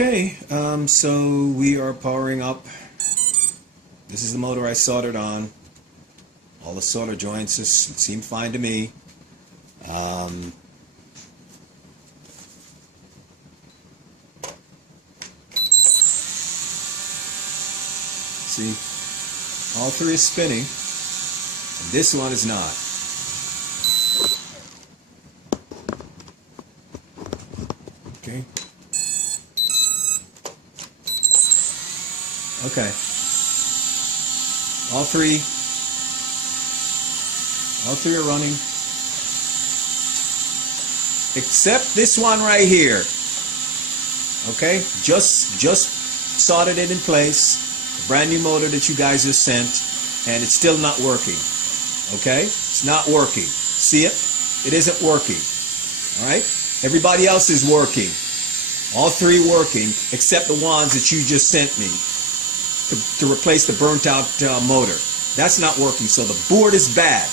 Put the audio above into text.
Okay, so we are powering up. This is the motor I soldered on. All the solder joints seem fine to me. See, all three is spinning, and this one is not. Okay. Okay. All three are running, except this one right here. Okay, just soldered it in place. A brand new motor that you guys just sent, and it's still not working. Okay, it's not working. See it? It isn't working. All right. Everybody else is working. All three working, except the ones that you just sent me to replace the burnt out motor. That's not working, so the board is bad.